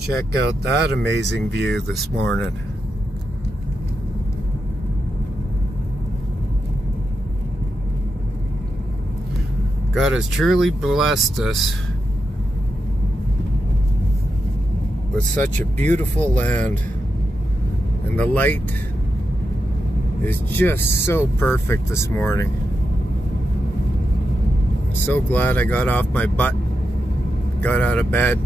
Check out that amazing view this morning. God has truly blessed us with such a beautiful land, and the light is just so perfect this morning. I'm so glad I got off my butt, got out of bed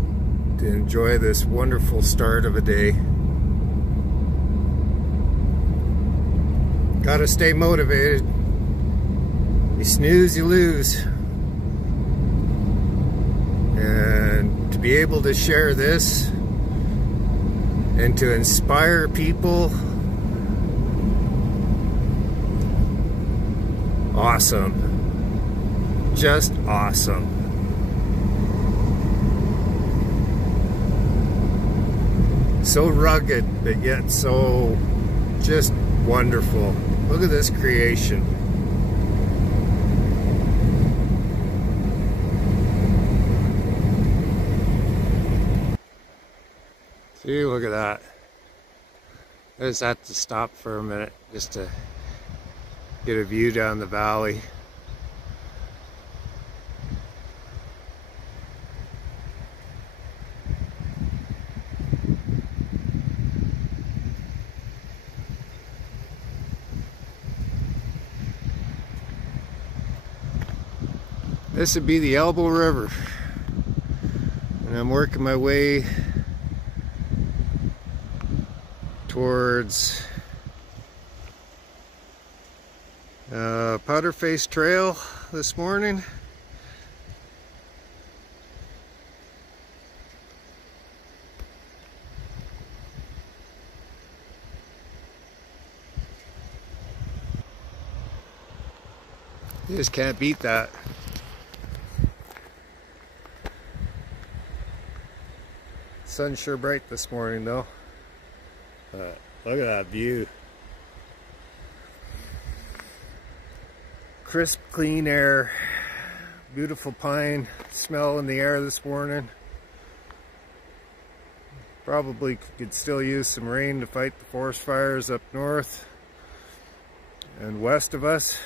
to enjoy this wonderful start of a day. Gotta stay motivated. You snooze, you lose. And to be able to share this and to inspire people, awesome. Just awesome. So rugged, but yet so just wonderful. Look at this creation. See, look at that. I just had to stop for a minute just to get a view down the valley. This would be the Elbow River, and I'm working my way towards Powder Face Trail this morning. You just can't beat that. Sun's sure bright this morning though. Look at that view. Crisp, clean air. Beautiful pine smell in the air this morning. Probably could still use some rain to fight the forest fires up north and west of us.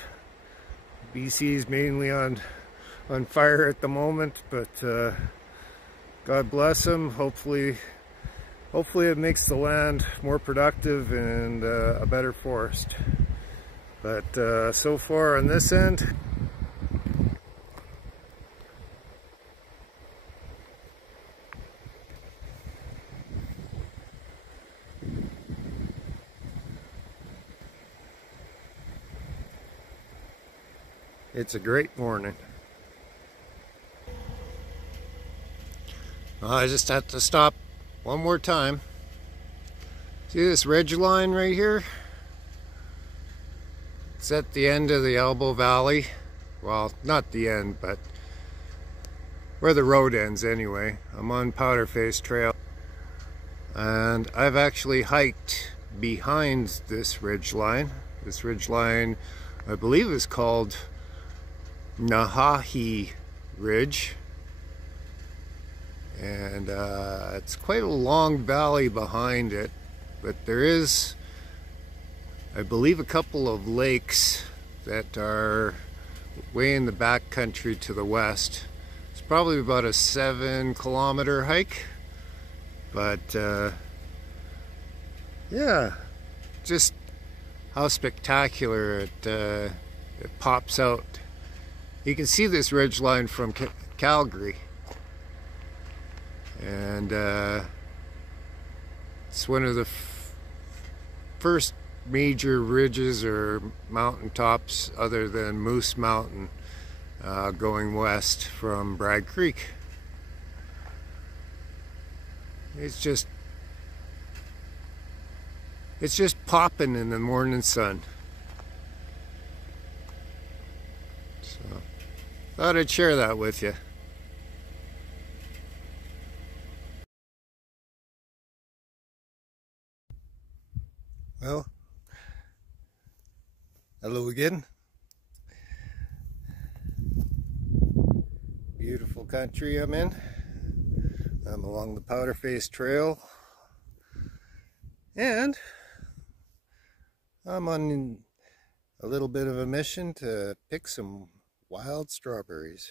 BC's mainly on fire at the moment, but God bless them. Hopefully it makes the land more productive and a better forest. But so far on this end, it's a great morning. I just have to stop one more time. See this ridge line right here? It's at the end of the Elbow Valley. Well, not the end, but where the road ends anyway. I'm on Powder Face Trail, and I've actually hiked behind this ridge line. This ridge line, I believe, is called Nahahi Ridge. And it's quite a long valley behind it, but there is, I believe, a couple of lakes that are way in the back country to the west. It's probably about a 7-kilometer hike, but yeah, just how spectacular it pops out. You can see this ridge line from Calgary. And it's one of the first major ridges or mountaintops other than Moose Mountain going west from Bragg Creek. It's just popping in the morning sun. So thought I'd share that with you. Well, hello again. Beautiful country I'm in. I'm along the Powder Face Trail, and I'm on a little bit of a mission to pick some wild strawberries.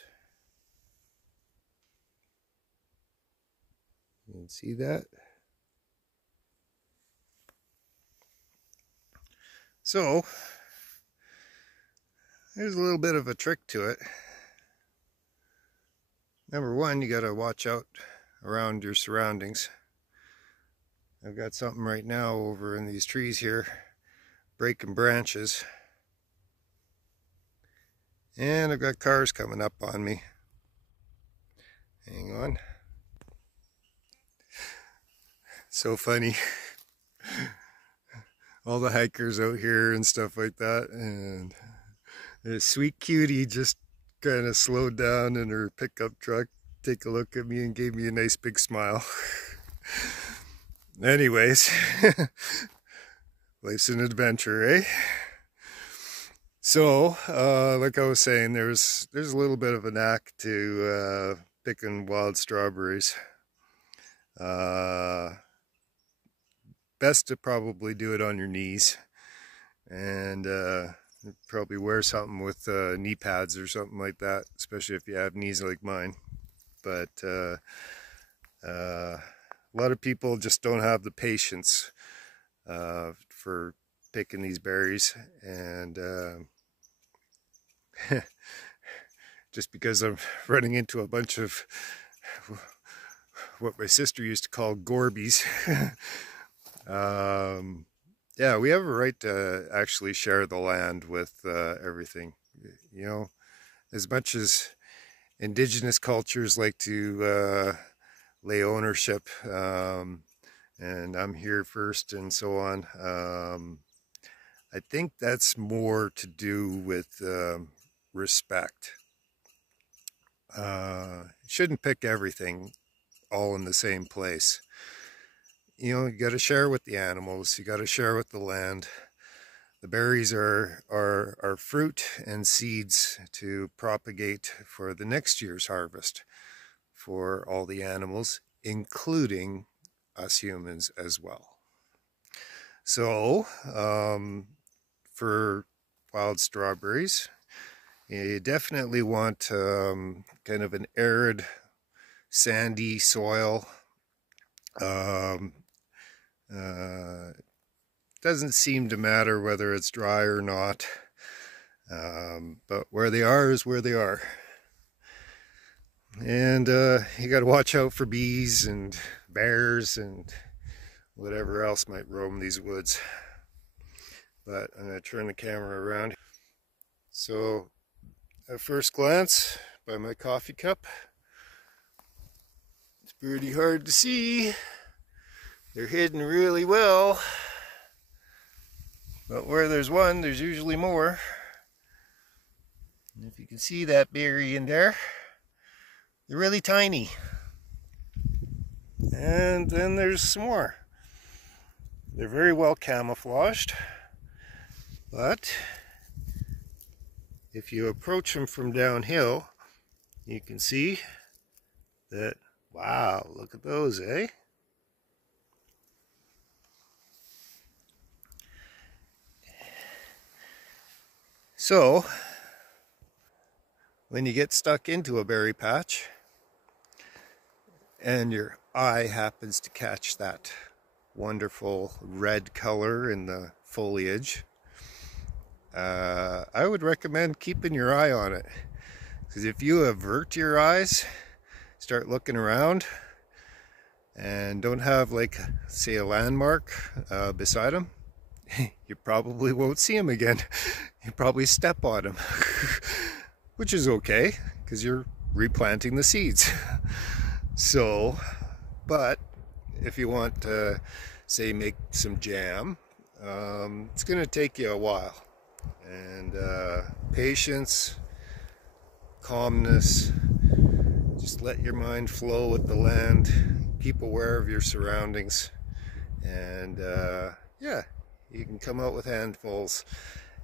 You can see that. So, there's a little bit of a trick to it. Number one, you gotta watch out around your surroundings. I've got something right now over in these trees here, breaking branches. And I've got cars coming up on me. Hang on. So funny. All the hikers out here and stuff like that, and this sweet cutie just kind of slowed down in her pickup truck, take a look at me and gave me a nice big smile. Anyways, life's an adventure, eh? So, like I was saying, there's a little bit of a knack to picking wild strawberries. Best to probably do it on your knees, and probably wear something with knee pads or something like that, especially if you have knees like mine. But a lot of people just don't have the patience for picking these berries, and just because I'm running into a bunch of what my sister used to call gorbies. Yeah, we have a right to actually share the land with everything. You know, as much as indigenous cultures like to lay ownership, and I'm here first and so on, I think that's more to do with respect. You shouldn't pick everything all in the same place. You know, you got to share with the animals, you got to share with the land. The berries are fruit and seeds to propagate for the next year's harvest for all the animals, including us humans as well. So, for wild strawberries, you definitely want kind of an arid, sandy soil. Doesn't seem to matter whether it's dry or not, but where they are is where they are. And you got to watch out for bees and bears and whatever else might roam these woods. But I'm going to turn the camera around. So at first glance, by my coffee cup, it's pretty hard to see. They're hidden really well, but where there's one, there's usually more. And if you can see that berry in there, they're really tiny. And then there's some more. They're very well camouflaged, but if you approach them from downhill, you can see that, wow, look at those, eh? So, when you get stuck into a berry patch and your eye happens to catch that wonderful red color in the foliage, I would recommend keeping your eye on it. Because if you avert your eyes, start looking around, and don't have, like, say, a landmark beside them, you probably won't see them again. You probably step on them, which is okay, because you're replanting the seeds. So, but if you want to, say, make some jam, it's going to take you a while. And patience, calmness, just let your mind flow with the land, keep aware of your surroundings, and yeah, you can come out with handfuls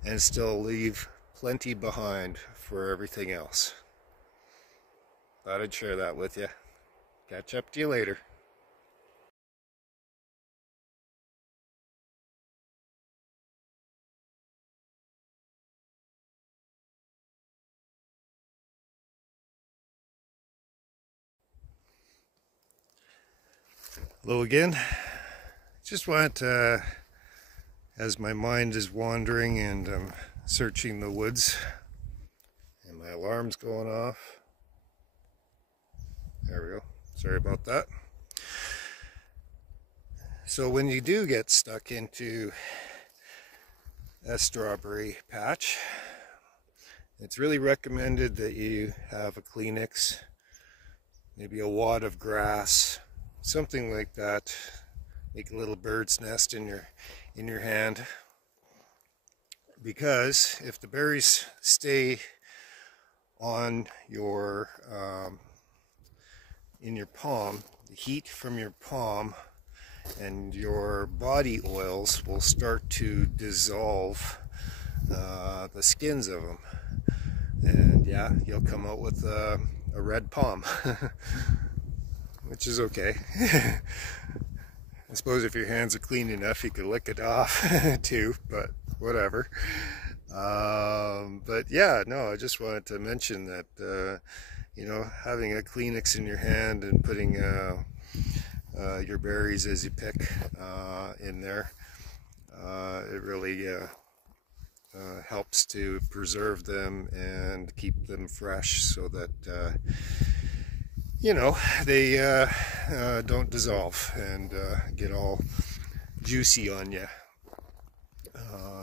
and still leave plenty behind for everything else. Thought I'd share that with you. Catch up to you later. Hello again. Just want to, as my mind is wandering and I'm searching the woods and my alarm's going off. There we go. Sorry about that. So when you do get stuck into a strawberry patch, it's really recommended that you have a Kleenex, maybe a wad of grass, something like that. Make a little bird's nest in your hand, because if the berries stay on your in your palm, the heat from your palm and your body oils will start to dissolve the skins of them, and yeah, you'll come out with a red palm. Which is okay. I suppose if your hands are clean enough, you could lick it off too, but whatever. But yeah, no, I just wanted to mention that, you know, having a Kleenex in your hand and putting your berries as you pick in there, it really helps to preserve them and keep them fresh so that you know, they don't dissolve and get all juicy on you.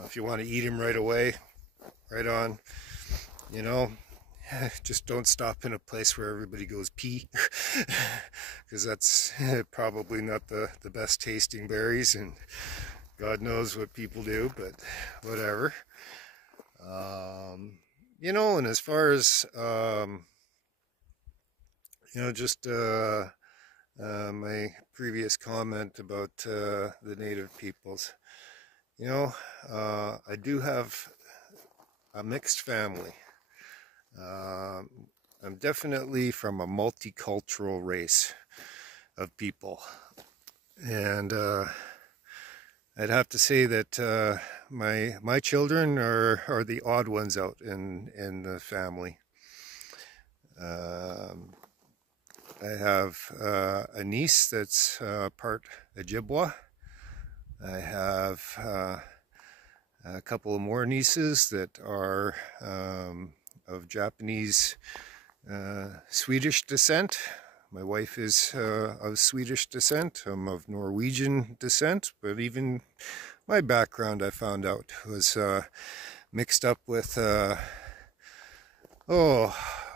If you want to eat them right away, right on, you know, just don't stop in a place where everybody goes pee, because that's probably not the best tasting berries, and God knows what people do, but whatever. You know, and as far as you know, just my previous comment about the native peoples. You know, I do have a mixed family. I'm definitely from a multicultural race of people. And I'd have to say that my children are the odd ones out in the family. I have a niece that's part Ojibwa. I have a couple of more nieces that are of Japanese Swedish descent. My wife is of Swedish descent. I'm of Norwegian descent, but even my background, I found out, was mixed up with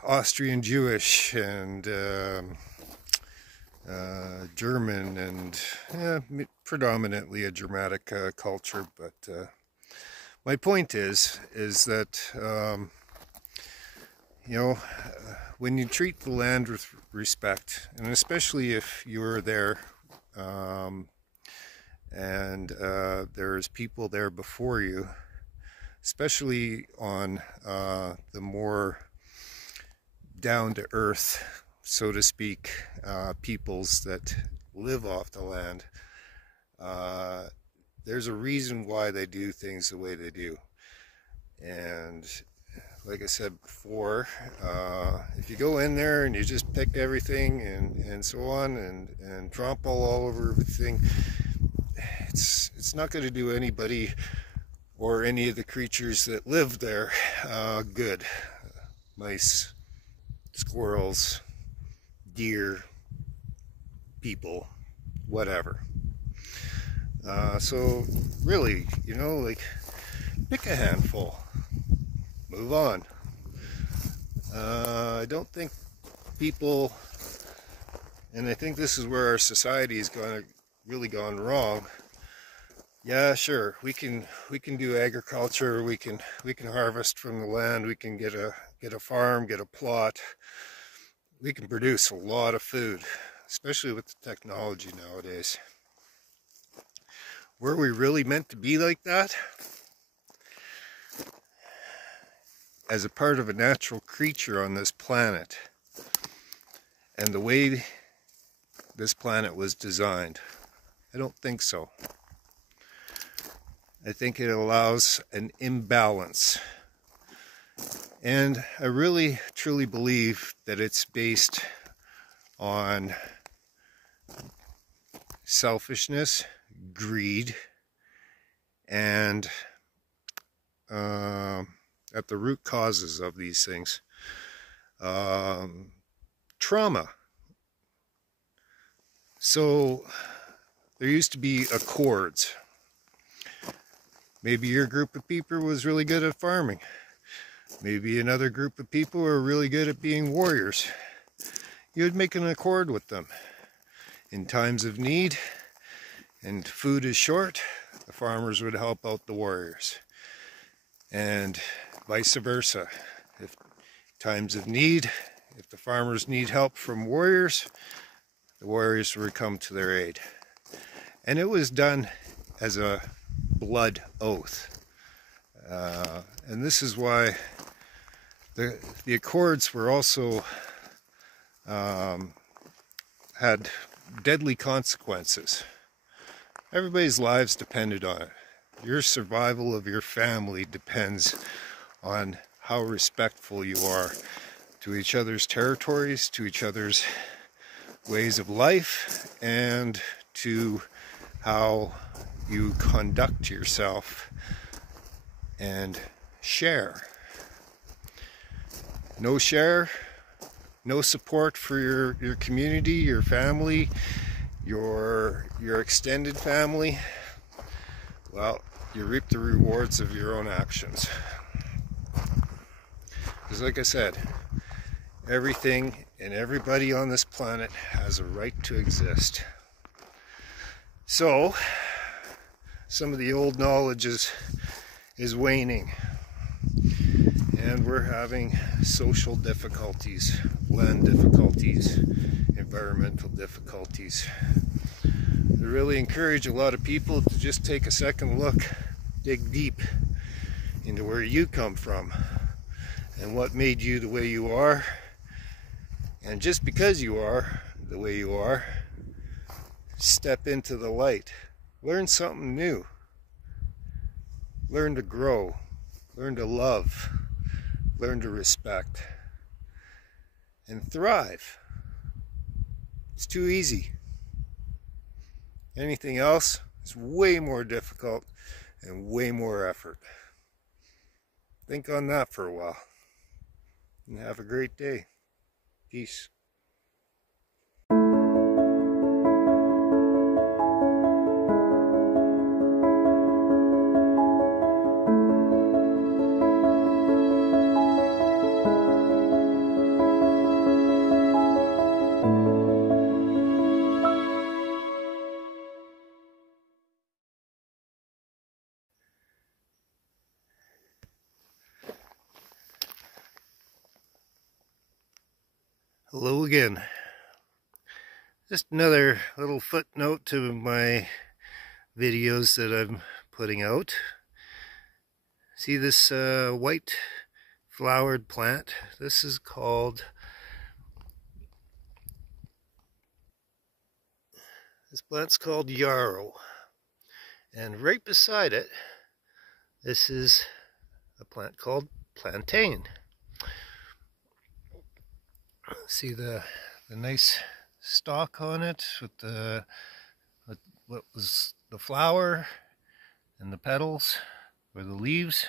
Austrian Jewish and German, and predominantly a Germanic culture. But my point is that you know, when you treat the land with respect, and especially if you're there and there's people there before you, especially on the more down-to-earth, so to speak, peoples that live off the land, there's a reason why they do things the way they do. And like I said before, if you go in there and you just pick everything and so on and trample all over everything, it's not going to do anybody or any of the creatures that live there good. Mice, squirrels, deer, people, whatever. So really, you know, like, pick a handful, move on. I don't think people, and I think this is where our society has really gone wrong. Yeah, sure, we can do agriculture, we can harvest from the land, we can get a farm, get a plot. We can produce a lot of food, especially with the technology nowadays. Were we really meant to be like that? As a part of a natural creature on this planet, and the way this planet was designed. I don't think so. I think it allows an imbalance. And I really, truly believe that it's based on selfishness, greed, and at the root causes of these things. Trauma. So there used to be accords. Maybe your group of people was really good at farming. Maybe another group of people were really good at being warriors. You would make an accord with them. In times of need and food is short, the farmers would help out the warriors. And vice versa. If times of need, if the farmers need help from warriors, the warriors would come to their aid. And it was done as a blood oath. And this is why the accords were also had deadly consequences. Everybody's lives depended on it. Your survival of your family depends on how respectful you are to each other's territories, to each other's ways of life, and to how you conduct yourself and share. No share, no support for your community, your family, your extended family. Well, you reap the rewards of your own actions. Because like I said, everything and everybody on this planet has a right to exist. So, some of the old knowledge is waning. And we're having social difficulties, land difficulties, environmental difficulties. I really encourage a lot of people to just take a second look, dig deep into where you come from and what made you the way you are. And just because you are the way you are, step into the light. Learn something new. Learn to grow. Learn to love. Learn to respect. And thrive. It's too easy. Anything else is way more difficult and way more effort. Think on that for a while. And have a great day. Peace. Hello again. Just another little footnote to my videos that I'm putting out. See this white flowered plant? This is called, this plant's called yarrow. And right beside it, this is a plant called plantain. See the nice stalk on it with what was the flower and the petals or the leaves.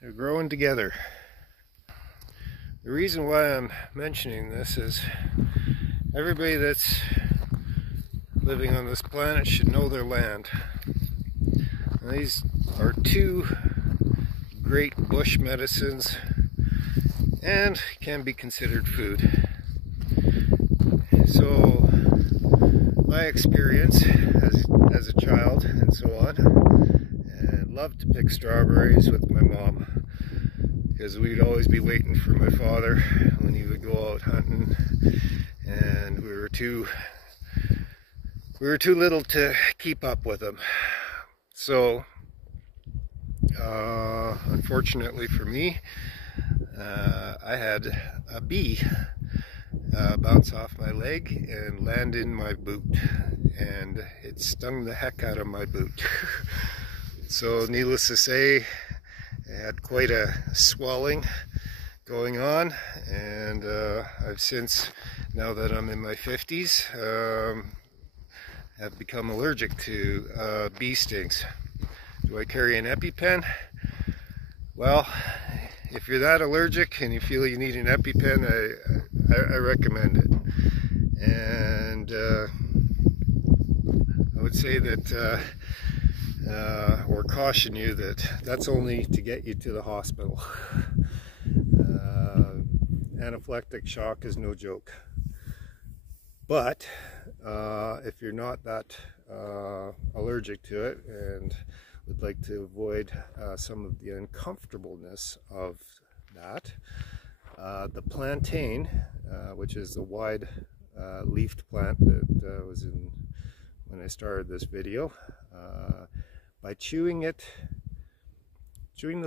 They're growing together. The reason why I'm mentioning this is everybody that's living on this planet should know their land. And these are two great bush medicines and can be considered food. So my experience as a child and so on, and loved to pick strawberries with my mom because we'd always be waiting for my father when he would go out hunting, and we were too little to keep up with him. So unfortunately for me, I had a bee, bounce off my leg and land in my boot, and it stung the heck out of my boot. So needless to say, I had quite a swelling going on, and I've since, now that I'm in my 50s, have become allergic to bee stings. Do I carry an EpiPen? Well, if you're that allergic and you feel you need an EpiPen, I recommend it. And I would say that, or caution you that that's only to get you to the hospital. Anaphylactic shock is no joke. But if you're not that allergic to it and would like to avoid some of the uncomfortableness of that, the plantain, which is the wide leafed plant that was in when I started this video, by chewing the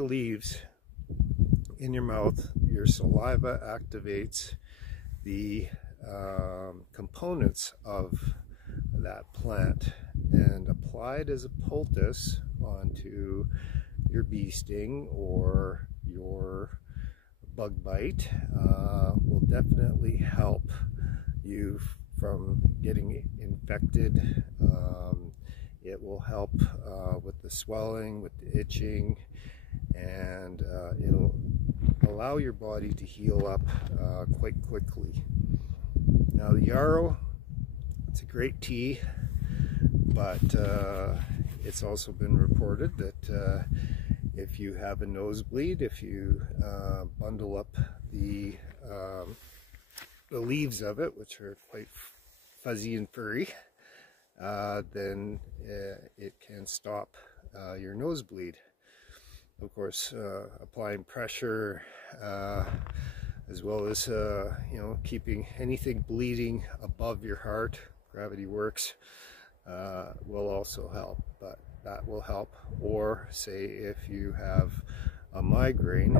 leaves in your mouth, your saliva activates the components of that plant, and applied as a poultice onto your bee sting or your bug bite will definitely help you from getting infected. It will help with the swelling, with the itching, and it'll allow your body to heal up quite quickly. Now the yarrow, it's a great tea, but it's also been reported that if you have a nosebleed, if you bundle up the leaves of it, which are quite fuzzy and furry, then it can stop your nosebleed. Of course, applying pressure, as well as keeping anything bleeding above your heart, gravity works, will also help. But that will help. Or say if you have a migraine,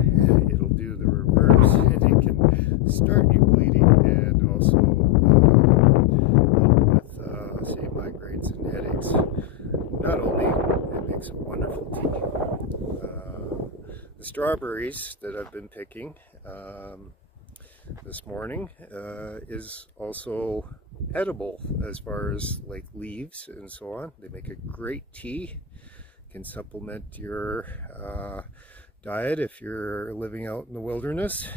it'll do the reverse, and it can start you bleeding and also help with say migraines and headaches. Not only it makes a wonderful tea. The strawberries that I've been picking this morning is also edible, as far as like leaves and so on. They make a great tea. Can supplement your diet if you're living out in the wilderness,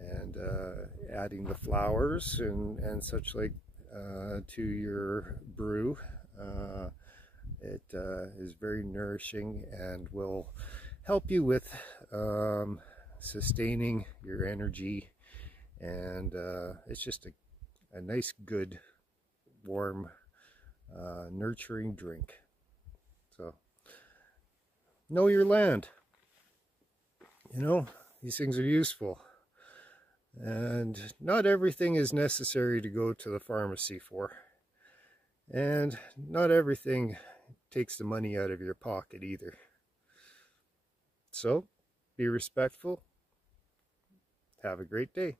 and adding the flowers and such like to your brew. It is very nourishing and will help you with sustaining your energy, and it's just a nice, good, warm, nurturing drink. So, know your land. You know, these things are useful. And not everything is necessary to go to the pharmacy for. And not everything takes the money out of your pocket either. So, be respectful. Have a great day.